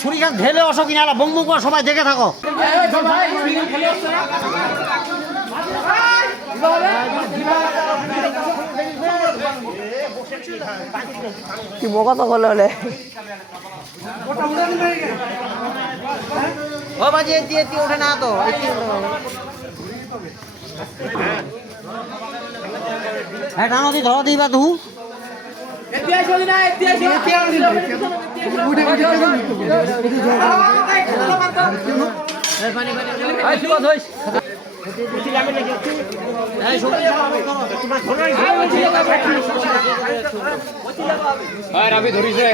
ছুরি খান ঢেলে অসো কিনা বংবং করে সবাই দেখে থাকো। কি বোকা তো করলে হলে ও বাজি দিয়ে ওঠে না তো হ্যাঁ টানো দি ধরো দিবা তু রাবি ধরিছে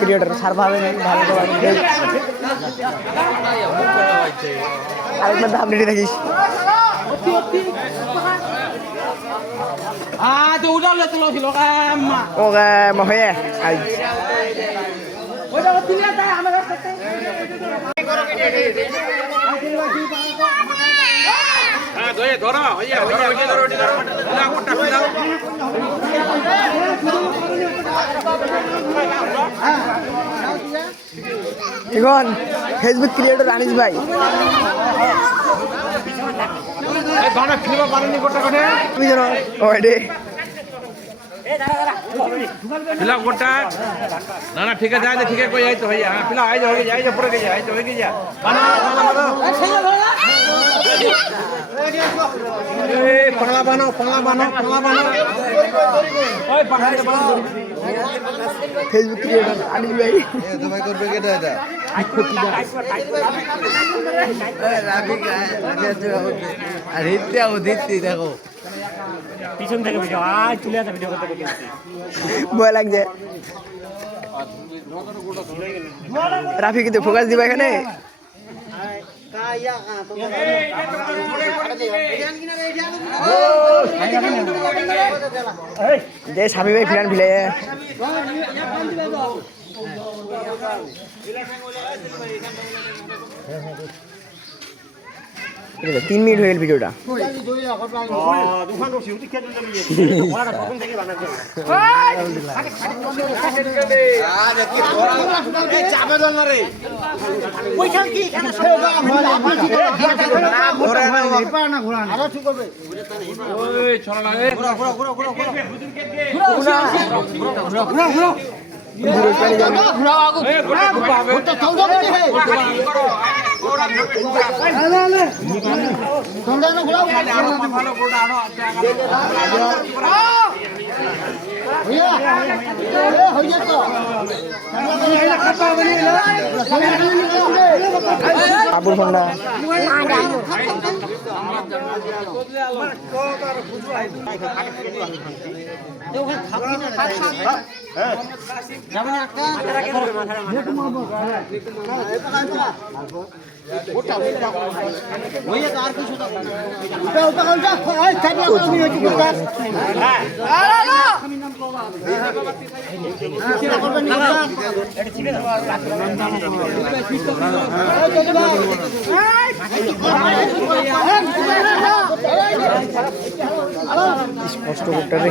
ক্রিয়েটার সার ভাবে ভালো আরেকবার ধাপ রেডি থাকিস ওকে মহে আই এখন ফেসবুক ক্রিয়েটর আনিস ভাই না না ঠিক আছে ঠিক আছে কই যাইতো ভাইয়া হ্যাঁ পিলা আইজো হয়ে যাইজো পরে গিয়ে আইজো হয়ে গিয়া পাংলা বানো ওই পাংলা বানো ফেসবুক ক্রিয়েটর আনিস ভাই তো ভাই করবে কেটা এটা আর হিতে আও দিতে দেখো পিছন থেকে ভিডিও চলে আসে ভিডিও করতে ভয় লাগছে রাফি কিন্তু ফোকাস দিবা এখানে যে স্বামী ভাই ফিরান ফিলে ঠিক আছে 3 মিনিট হয়ে গেল ভিডিওটা আবুল ফন্ডা স্পষ্ট করতে রে